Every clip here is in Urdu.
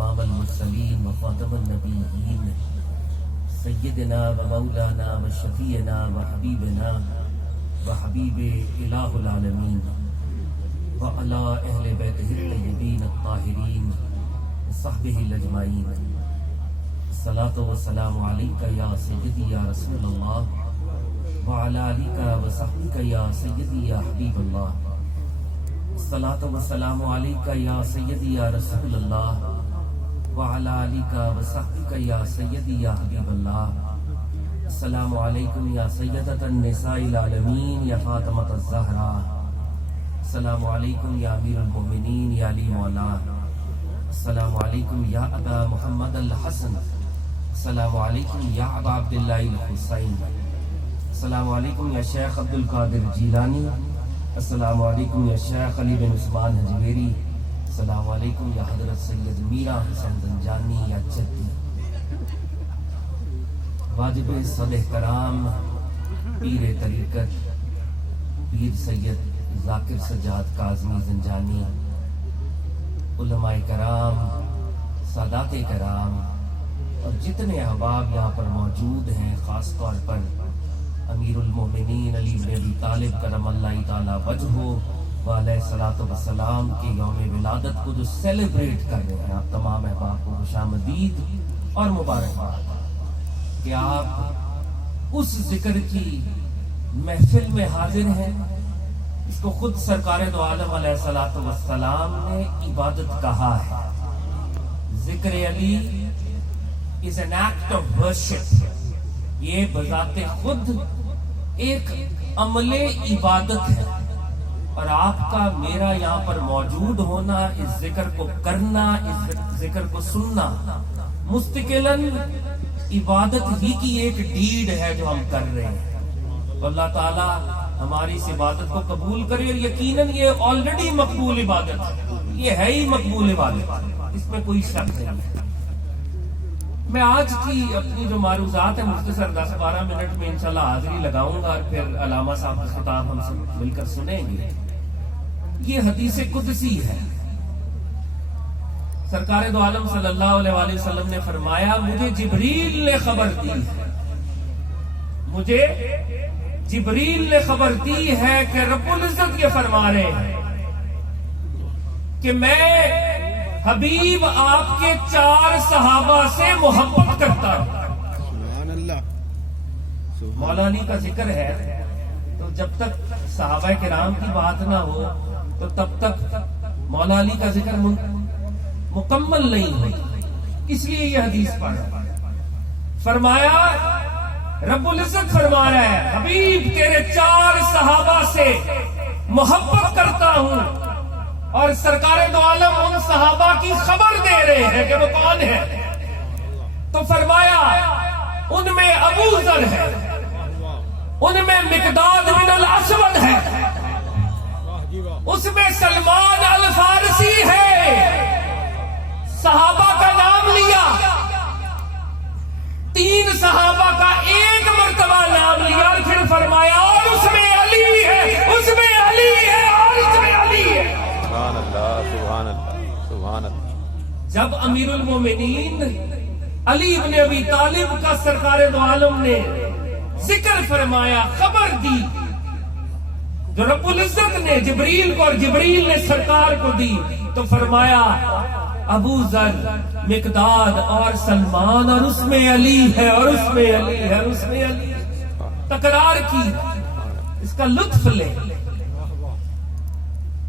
امام المرسلین و خاتم النبیین سیدنا و مولانا و شفیعنا و حبیبنا و حبیب الہ العالمین و علی اہل بیتہ الطیبین الطاہرین صحبہ الاجمعین. الصلاۃ والسلام علیک یا سیدی یا رسول اللہ وعلی آلک و صحبک یا سیدی یا حبیب اللہ. الصلاۃ والسلام علیک یا سیدی یا رسول اللہ وعلی آلک و صحبک یا سیدی یا حبیب اللہ. السلام علیکم یا سیدۃ النساء العالمین یا فاطمۃ الزہرا. السلام علیکم یا امیر المؤمنین یا علی مولا. السلام علیکم یا ابا محمد الحسن. السلام علیکم یا ابا عبداللہ الحسین. السلام علیکم یا شیخ عبد القادر جیلانی. السلام علیکم یا شیخ علی بن عثمان حجویری. السلام علیکم یا حضرت سید میرا حسین زنجانی یا جدی. واجب صد احترام پیر طریقت پیر سید ذاکر سجاد کاظمی زنجانی، علماء کرام، سادات کرام اور جتنے احباب یہاں پر موجود ہیں، خاص طور پر امیر المومنین علی بن ابی طالب کرم اللہ تعالی وجہہ علیہ الصلوۃ والسلام کے یوم ولادت کو جو سیلیبریٹ کر رہے ہیں، آپ تمام احباب کو خوش آمدید اور مبارکباد کہ آپ اس ذکر کی محفل میں حاضر ہیں اس کو خود سرکار دو عالم علیہ الصلوۃ والسلام نے عبادت کہا ہے. ذکر علی is an act of worship. یہ بذات خود ایک عمل عبادت ہے، اور آپ کا میرا یہاں پر موجود ہونا، اس ذکر کو کرنا، اس ذکر کو سننا مستقلاً عبادت ہی کی ایک ڈیڈ ہے جو ہم کر رہے ہیں. اللہ تعالی ہماری اس عبادت کو قبول کرے، اور یقیناً یہ آلریڈی مقبول عبادت ہے، یہ ہے ہی مقبول عبادت، اس میں کوئی شک نہیں. میں آج کی اپنی جو معروضات ہیں مختصر 10-12 منٹ میں انشاءاللہ حاضری لگاؤں گا، اور پھر علامہ صاحب کا خطاب ہم سب مل کر سنیں گے. یہ حدیث قدسی ہے. سرکار دو عالم صلی اللہ علیہ وآلہ وسلم نے فرمایا، مجھے جبریل نے خبر دی ہے، مجھے جبریل نے خبر دی ہے کہ رب العزت یہ فرما رہے ہیں کہ میں حبیب آپ کے 4 صحابہ سے محبت کرتا ہوں. سبحان اللہ. مولا علی کا ذکر ہے تو جب تک صحابہ کرام کی بات نہ ہو تو تب تک مولا علی کا ذکر مکمل نہیں ہو. اس لیے یہ حدیث پڑھا. فرمایا رب العزت فرما رہا ہے، حبیب تیرے 4 صحابہ سے محبت کرتا ہوں، اور سرکار دو عالم ان صحابہ کی خبر دے رہے ہیں کہ وہ کون ہے. تو فرمایا ان میں ابو ذر ہے، ان میں مقداد بن الاسود ہے، اس میں سلمان الفارسی ہے. صحابہ کا نام لیا، 3 صحابہ کا ایک مرتبہ نام لیا، اور پھر فرمایا اور اس میں علی ہے، اس میں علی ہے، اور اس میں علی ہے. سبحان اللہ. سبحان اللہ. سبحان اللہ. جب امیر المومنین علی بن ابی طالب کا سرکار دو عالم نے ذکر فرمایا، خبر دی جو رب العزت نے جبریل کو، اور جبریل نے سرکار کو دی، تو فرمایا ابو ذر، مقداد اور سلمان، اور اس میں علی ہے، اور اس میں علی ہے، اور اس میں علی ہے. تکرار کی، اس کا لطف لے.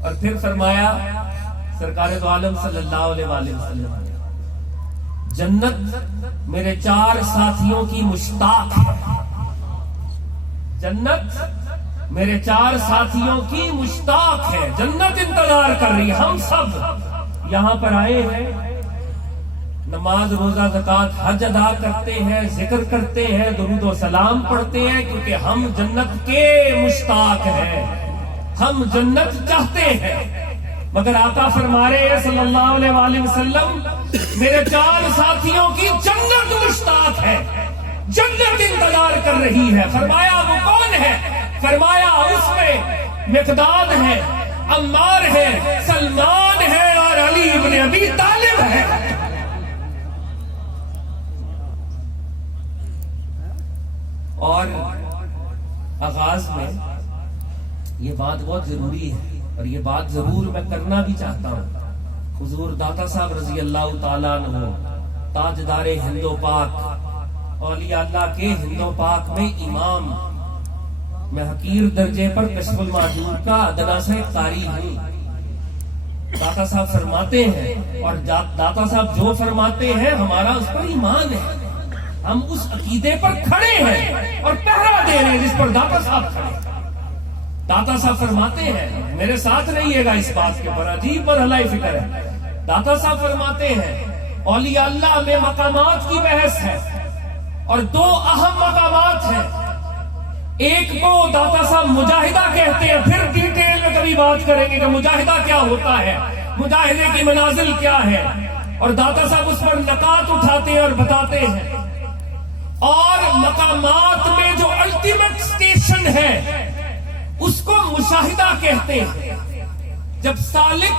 اور پھر فرمایا سرکار دو عالم صلی اللہ علیہ وآلہ وسلم، جنت میرے 4 ساتھیوں کی مشتاق ہے. جنت میرے 4 ساتھیوں کی مشتاق ہے، جنت انتظار کر رہی ہے. ہم سب یہاں پر آئے ہیں، نماز روزہ زکوٰۃ حج ادا کرتے ہیں، ذکر کرتے ہیں، درود و سلام پڑھتے ہیں، کیونکہ ہم جنت کے مشتاق ہیں، ہم جنت چاہتے ہیں. مگر آقا فرما رہے ہیں صلی اللہ علیہ وآلہ وسلم، میرے 4 ساتھیوں کی جنت مشتاق ہے، جنت انتظار کر رہی ہے. فرمایا وہ کون ہے؟ فرمایا اس میں مقداد ہے، عمار ہے، سلمان ہے، اور علی ابن ابی طالب ہے. بات بہت ضروری ہے اور یہ بات ضرور میں کرنا بھی چاہتا ہوں. حضور داتا صاحب رضی اللہ تعالیٰ عنہ تاجدار ہند و پاک، اولیاء اللہ کے ہند و پاک میں امام، میں حقیر درجے پر کشف المعجوب کا ادنا سے قاری ہوں. داتا صاحب فرماتے ہیں اور داتا صاحب جو فرماتے ہیں ہمارا اس پر ایمان ہے. ہم اس عقیدے پر کھڑے ہیں اور پہرا دے رہے ہیں جس پر داتا صاحب کھڑے ہیں. داتا صاحب فرماتے ہیں، میرے ساتھ رہیے گا اس بات کے پر عجیب مرحلہ فکر ہے. داتا صاحب فرماتے ہیں اولیاء اللہ میں مقامات کی بحث ہے اور دو اہم مقامات ہیں. ایک کو داتا صاحب مجاہدہ کہتے ہیں، پھر ڈیٹیل میں کبھی بات کریں گے کہ مجاہدہ کیا ہوتا ہے، مجاہدے کی منازل کیا ہے، اور داتا صاحب اس پر نکات اٹھاتے ہیں اور بتاتے ہیں. اور مقامات میں جو الٹیمیٹ سٹیشن ہے اس کو مشاہدہ کہتے ہیں. جب سالک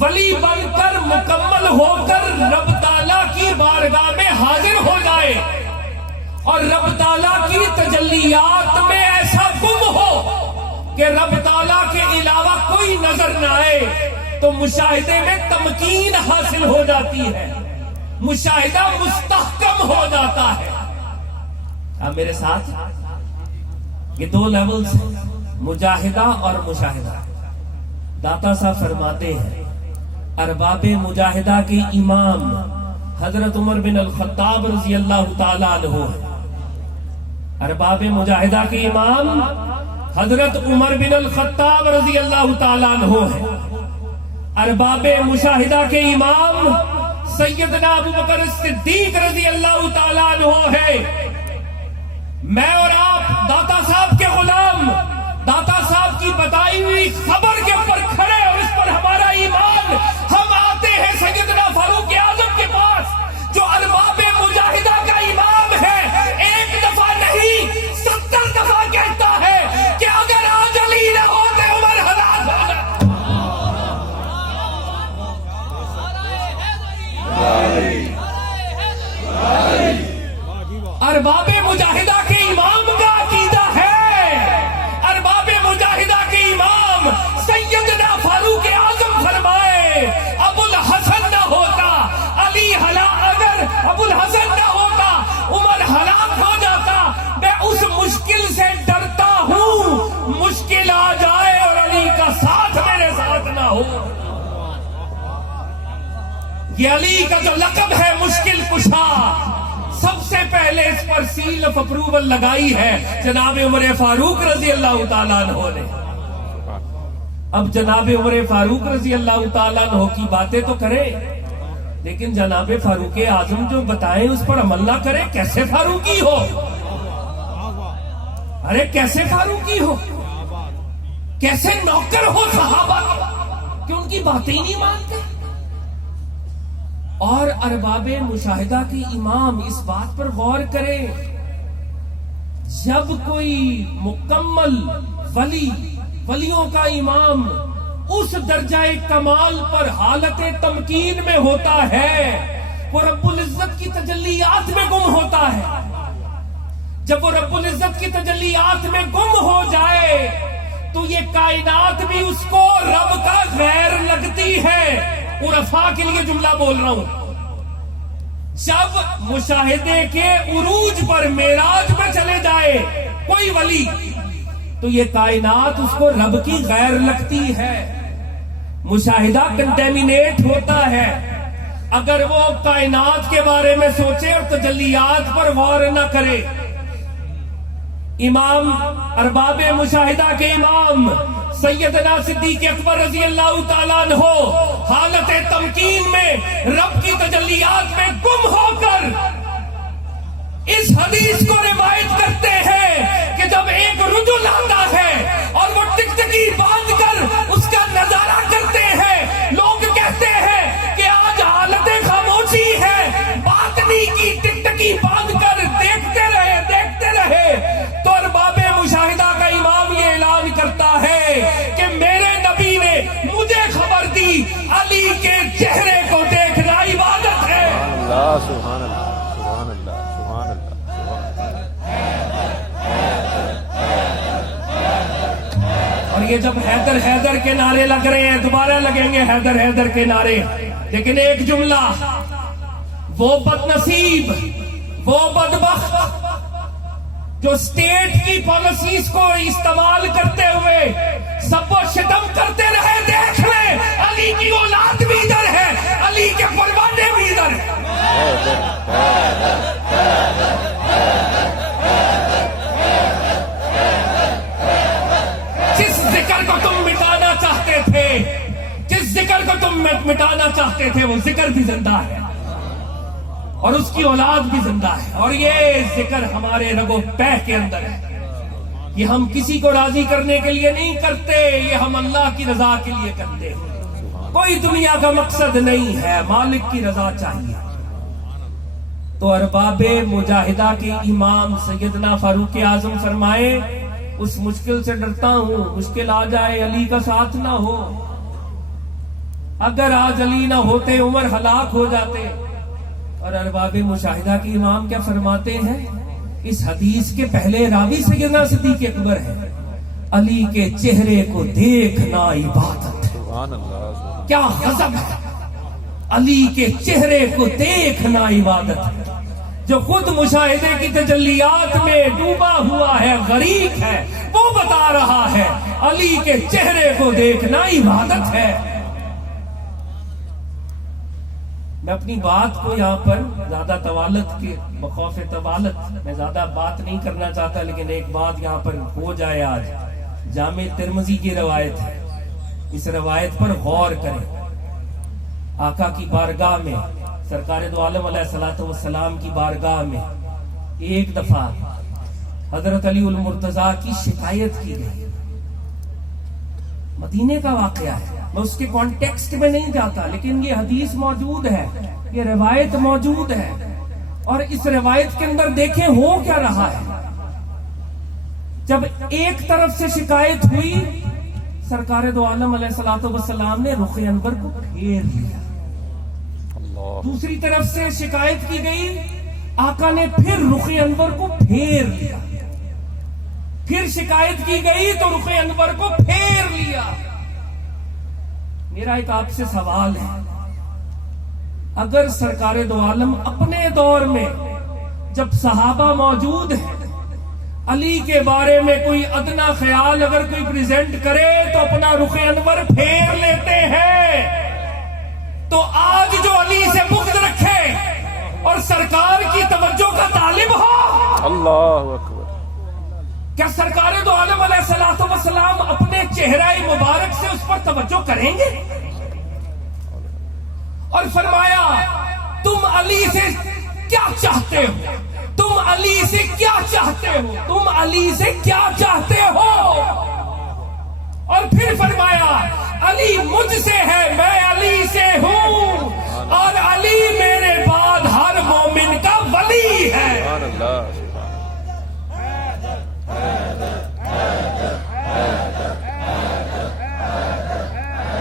ولی بن کر مکمل ہو کر رب تعالیٰ کی بارگاہ میں حاضر ہو جائے اور رب تعالیٰ کی تجلیات میں ایسا گم ہو کہ رب تعالیٰ کے علاوہ کوئی نظر نہ آئے، تو مشاہدے میں تمکین حاصل ہو جاتی ہے، مشاہدہ مستحکم ہو جاتا ہے. آپ میرے ساتھ، یہ دو لیولز ہیں، مجاہدہ اور مشاہدہ. داتا صاحب فرماتے ہیں ارباب مجاہدہ کے امام حضرت عمر بن الخطاب رضی اللہ تعالیٰ عنہ ہے. ارباب مجاہدہ کے امام حضرت عمر بن الخطاب رضی اللہ تعالیٰ عنہ ہے. ارباب مشاہدہ کے امام سیدنا ابو بکر صدیق رضی اللہ تعالیٰ عنہ ہے. میں اور آپ داتا صاحب کے غلام، داتا صاحب کی بتائی ہوئی خبر کے اوپر کھڑے اور اس پر ہمارا ایمان. ہم آتے ہیں سیدنا فاروق اعظم کے پاس جو ارباب مجاہدہ کا امام ہے، ایک دفعہ نہیں 70 دفعہ کہتا ہے کہ اگر آج علی نہ ہوتے عمر ہلاک ہو جاتا. ارباب مجاہدہ کے امام کا عقیدہ ہے، ارباب مجاہدہ کے امام سیدنا فاروق اعظم فرمائے ابو الحسن نہ ہوتا علی اگر ابو الحسن نہ ہوتا عمر ہلاک ہو جاتا. میں اس مشکل سے ڈرتا ہوں مشکل آ جائے اور علی کا ساتھ میرے ساتھ نہ ہو. یہ علی کا جو لقب ہے مشکل کشا، سب سے پہلے اس پر سیل آف اپروول لگائی ہے جناب عمر فاروق رضی اللہ تعالیٰ عنہ نے. اب جناب عمر فاروق رضی اللہ تعالیٰ عنہ کی باتیں تو کرے لیکن جناب فاروق اعظم جو بتائیں اس پر عمل نہ کرے. کیسے فاروقی ہو؟ ارے کیسے فاروقی ہو؟ کیسے نوکر ہو صحابہ کہ ان کی باتیں ہی نہیں مانتے؟ اور ارباب مشاہدہ کے امام اس بات پر غور کرے، جب کوئی مکمل ولیوں کا امام اس درجہ کمال پر حالت تمکین میں ہوتا ہے، وہ رب العزت کی تجلیات میں گم ہوتا ہے. جب وہ رب العزت کی تجلیات میں گم ہو جائے تو یہ کائنات بھی اس کو رب کا غیر لگتی ہے. عرفاء کے لیے جملہ بول رہا ہوں، جب مشاہدے کے عروج پر معراج میں چلے جائے کوئی ولی تو یہ کائنات اس کو رب کی غیر لگتی ہے. مشاہدہ کنٹیمینیٹ ہوتا ہے. اگر وہ کائنات کے بارے میں سوچے اور تجلیات پر غور نہ کرے. امام ارباب مشاہدہ کے امام سیدنا صدیق اکبر رضی اللہ تعالیٰ عنہ حالت تمکین میں رب کی تجلیات میں گم ہو کر اس حدیث کو روایت کرتے ہیں کہ جب ایک رجل آتا ہے اور وہ ٹکٹکی باندھ کر اس کا نظارہ کرتے ہیں، لوگ کہتے ہیں کہ آج حالت خاموشی ہے، باطنی کی ٹکٹکی باندھ کر دیکھتے رہے تو ارباب مشاہدہ کا امام یہ اعلان کرتا ہے کہ میرے نبی نے مجھے خبر دی علی کے چہرے کو دیکھنا عبادت ہے. سبحان اللہ، سبحان اللہ، سبحان اللہ، سبحان اللہ. یہ جب حیدر حیدر کے نعرے لگ رہے ہیں، دوبارہ لگیں گے حیدر حیدر کے نعرے، لیکن ایک جملہ، وہ بد نصیب، وہ بدبخت جو اسٹیٹ کی پالیسیز کو استعمال کرتے ہوئے سب و شتم کرتے رہے، دیکھ لیں علی کی اولاد بھی ادھر ہے، علی کے پروانے بھی ادھر ہیں۔ جس ذکر کو تم مٹانا چاہتے تھے، جس ذکر کو تم مٹانا چاہتے تھے، وہ ذکر بھی زندہ ہے اور اس کی اولاد بھی زندہ ہے، اور یہ ذکر ہمارے رگو پہ کے اندر ہے۔ یہ ہم کسی کو راضی کرنے کے لیے نہیں کرتے، یہ ہم اللہ کی رضا کے لیے کرتے ہیں۔ کوئی دنیا کا مقصد نہیں ہے، مالک کی رضا چاہیے۔ تو ارباب مجاہدہ کے امام سیدنا فاروق اعظم فرمائے، اس مشکل سے ڈرتا ہوں، مشکل آ جائے علی کا ساتھ نہ ہو۔ اگر آج علی نہ ہوتے عمر ہلاک ہو جاتے۔ اور ارباب مشاہدہ کی امام کیا فرماتے ہیں؟ اس حدیث کے پہلے راوی سیدنا صدیق اکبر ہے، علی کے چہرے کو دیکھنا عبادت ہے۔ سبحان اللہ، کیا غضب ہے! علی کے چہرے کو دیکھنا عبادت ہے۔ جو خود مشاہدے کی تجلیات میں ڈوبا ہوا ہے، غریق ہے، وہ بتا رہا ہے علی کے چہرے کو دیکھنا عبادت ہے۔ میں اپنی بات کو یہاں پر زیادہ طوالت کے بخوف طوالت میں زیادہ بات نہیں کرنا چاہتا، لیکن ایک بات یہاں پر ہو جائے۔ آج جامع ترمذی کی روایت ہے، اس روایت پر غور کریں۔ آقا کی بارگاہ میں، سرکار دو عالم علیہ الصلوۃ والسلام کی بارگاہ میں ایک دفعہ حضرت علی المرتضیٰ کی شکایت کی گئی۔ مدینے کا واقعہ ہے، میں اس کے کانٹیکسٹ میں نہیں جاتا، لیکن یہ حدیث موجود ہے، یہ روایت موجود ہے، اور اس روایت کے اندر دیکھیں ہو کیا رہا ہے۔ جب ایک طرف سے شکایت ہوئی، سرکار دو عالم علیہ الصلوۃ والسلام نے رخ انور کو پھیر لیا۔ دوسری طرف سے شکایت کی گئی، آقا نے پھر رخ انور کو پھیر لیا۔ پھر شکایت کی گئی تو رخ انور کو پھیر لیا۔ میرا ایک آپ سے سوال ہے، اگر سرکار دو عالم اپنے دور میں جب صحابہ موجود ہیں، علی کے بارے میں کوئی ادنا خیال اگر کوئی پریزنٹ کرے تو اپنا رخ انور پھیر لیتے ہیں، تو آج جو علی سے بغض رکھے اور سرکار کی توجہ کا طالب ہو، اللہ اکبر، کیا سرکار دو عالم علیہ الصلوۃ والسلام اپنے چہرہ مبارک سے اس پر توجہ کریں گے؟ اور فرمایا، تم علی سے کیا چاہتے ہو؟ تم علی سے کیا چاہتے ہو؟ تم علی سے کیا چاہتے ہو؟ اور پھر فرمایا، علی مجھ سے ہے، میں علی سے ہوں، اور علی میرے بعد ہر مومن کا ولی ہے۔ سبحان اللہ،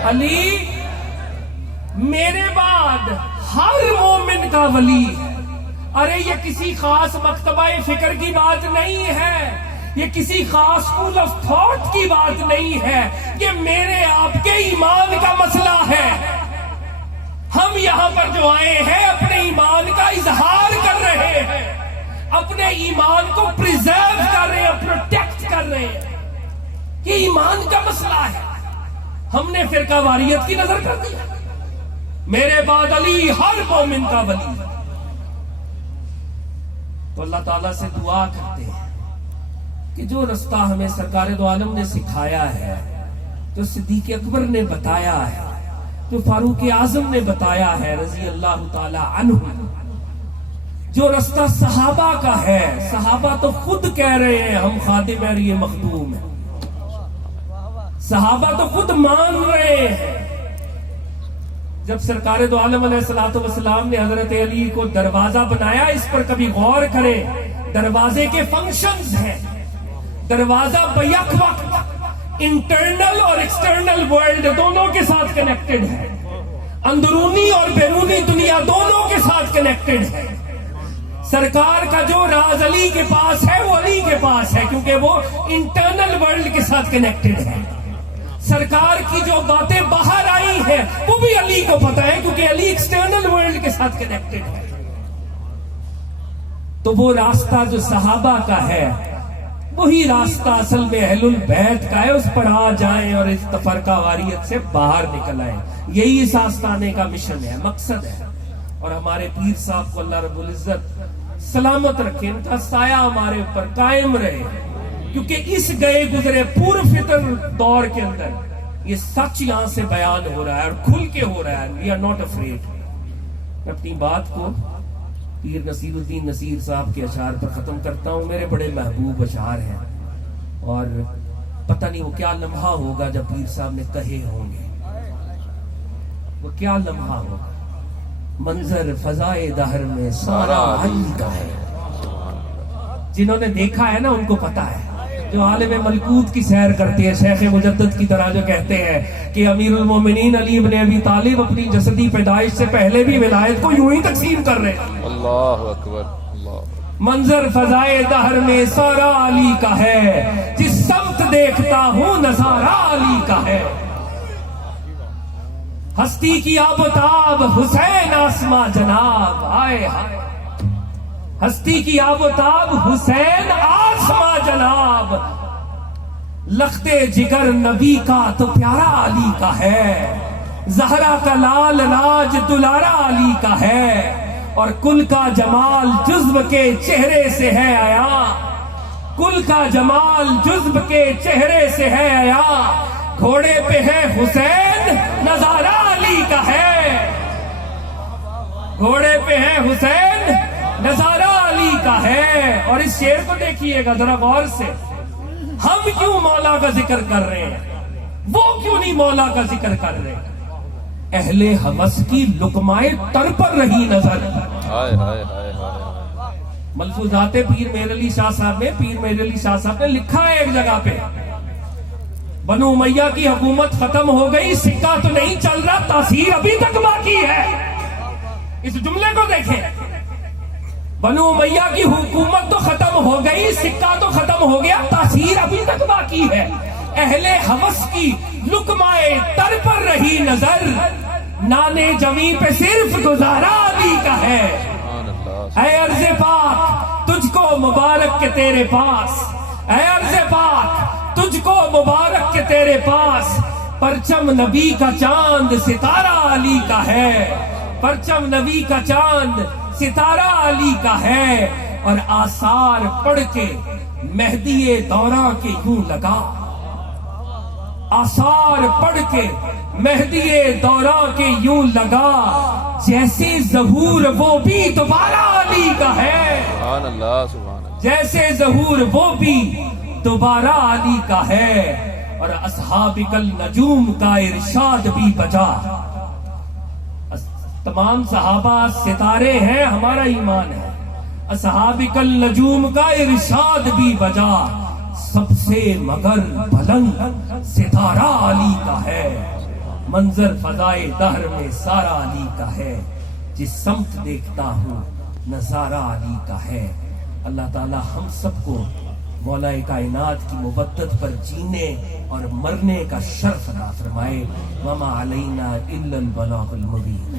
علی میرے بعد ہر مومن کا ولی ہے۔ ارے یہ کسی خاص مکتبہ فکر کی بات نہیں ہے، یہ کسی خاص اسکول آف تھاٹ کی بات نہیں ہے، یہ میرے آپ کے ایمان کا مسئلہ ہے۔ ہم یہاں پر جو آئے ہیں اپنے ایمان کا اظہار کر رہے ہیں، اپنے ایمان کو پریزرو کر رہے ہیں، پروٹیکٹ کر رہے ہیں۔ یہ ایمان کا مسئلہ ہے۔ ہم نے فرقہ واریت کی نظر کر دی، میرے بعد علی ہر مومن کا ولی ہے۔ تو اللہ تعالیٰ سے دعا کرتے ہیں کہ جو رستہ ہمیں سرکار دو عالم نے سکھایا ہے، جو صدیق اکبر نے بتایا ہے، جو فاروق اعظم نے بتایا ہے رضی اللہ تعالی عنہ، جو رستہ صحابہ کا ہے، صحابہ تو خود کہہ رہے ہیں ہم خادم ہیں، یہ مخدوم ہے، صحابہ تو خود مان رہے ہیں۔ جب سرکار دو عالم علیہ الصلوۃ والسلام نے حضرت علی کو دروازہ بنایا، اس پر کبھی غور کریں، دروازے کے فنکشنز ہیں۔ دروازہ بیک وقت انٹرنل اور ایکسٹرنل ورلڈ دونوں کے ساتھ کنیکٹڈ ہے، اندرونی اور بیرونی دنیا دونوں کے ساتھ کنیکٹڈ ہے۔ سرکار کا جو راز علی کے پاس ہے وہ علی کے پاس ہے، کیونکہ وہ انٹرنل ورلڈ کے ساتھ کنیکٹڈ ہے۔ سرکار کی جو باتیں باہر آئی ہیں وہ بھی علی کو پتا ہے، کیونکہ علی ایکسٹرنل ورلڈ کے ساتھ کنیکٹڈ ہے۔ تو وہ راستہ جو صحابہ کا ہے وہی راستہ اصل میں اہل البیت کا ہے، اس پر آ جائیں اور اس تفرقہ واریت سے باہر نکل آئیں۔ یہی اس آستانے کا مشن ہے، مقصد ہے۔ اور ہمارے پیر صاحب کو اللہ رب العزت سلامت رکھے، ان کا سایہ ہمارے اوپر قائم رہے، کیونکہ اس گئے گزرے پور فطر دور کے اندر یہ سچ یہاں سے بیان ہو رہا ہے اور کھل کے ہو رہا ہے۔ We are not afraid. میں اپنی بات کو پیر نصیر الدین نصیر صاحب کے اشعار پر ختم کرتا ہوں۔ میرے بڑے محبوب اشعار ہیں، اور پتہ نہیں وہ کیا لمحہ ہوگا جب پیر صاحب نے کہے ہوں گے، وہ کیا لمحہ ہوگا۔ منظر فضائے دہر میں سارا علی کا ہے۔ جنہوں نے دیکھا ہے نا ان کو پتا ہے، جو عالم ملکوت کی سیر کرتے ہیں، شیخ مجدد کی طرح جو کہتے ہیں کہ امیر المومنین علی بن ابی طالب اپنی جسدی پیدائش سے پہلے بھی ولایت کو یوں ہی تقسیم کر رہے ہیں۔ اللہ اکبر، اللہ منظر فضائے دہر میں سارا علی کا ہے، جس سمت دیکھتا ہوں نظارہ علی کا ہے۔ ہستی کی آب و تاب حسین آسماں جناب، آئے ہائے ہستی کی آب و تاب حسین آسماں جناب، لختے جگر نبی کا تو پیارا علی کا ہے، زہرا کا لال راج دلارا علی کا ہے، اور کل کا جمال جذب کے چہرے سے ہے آیا، کل کا جمال جذب کے چہرے سے ہے آیا، گھوڑے پہ ہے حسین نظارہ علی کا ہے، گھوڑے پہ ہے حسین نظارہ علی کا ہے۔ اور اس شعر کو دیکھیے گا ذرا غور سے، ہم کیوں مولا کا ذکر کر رہے ہیں، وہ کیوں نہیں مولا کا ذکر کر رہے ہیں؟ اہل حوث کی لقمائے تر پر رہی نظر۔ ہائے ہائے ہائے ہائے۔ ملفوظات پیر مہر علی شاہ صاحب نے، پیر مہر علی شاہ صاحب نے لکھا ہے ایک جگہ پہ، بنو امیہ کی حکومت ختم ہو گئی، سکہ تو نہیں چل رہا، تاثیر ابھی تک باقی ہے۔ اس جملے کو دیکھیں، بنو امیہ کی حکومت تو ختم ہو گئی، سکہ تو ختم ہو گیا، تاثیر ابھی تک باقی ہے۔ اہل حوث کی لقمائے تر پر رہی نظر، نانے جمی پہ صرف گزارا علی کا ہے۔ اے عرض پاک تجھ کو مبارک کے تیرے پاس، اے عرض پاک تجھ کو مبارک کے تیرے پاس، پرچم نبی کا چاند ستارہ علی کا ہے، پرچم نبی کا چاند ستارہ علی کا ہے، اور آثار پڑھ کے مہدی دوراں کے یوں لگا، آثار پڑھ کے مہدی دوراں کے یوں لگا، جیسے ظہور وہ بھی دوبارہ علی کا ہے، سبحان اللہ سبحان اللہ، جیسے ظہور وہ بھی دوبارہ علی کا ہے۔ اور اصحاب النجوم کا ارشاد بھی بجا، تمام صحابہ ستارے ہیں، ہمارا ایمان ہے، اصحاب النجوم کا ارشاد بھی بجا، سب سے مگر بلند ستارہ علی کا ہے، منظر فضائے دہر میں سارا علی کا ہے، جس سمت دیکھتا ہوں نظارہ علی کا ہے۔ اللہ تعالی ہم سب کو مولا کائنات کی مبدت پر جینے اور مرنے کا شرف عطا فرمائے۔ وما علینا الا البلاغ المبین۔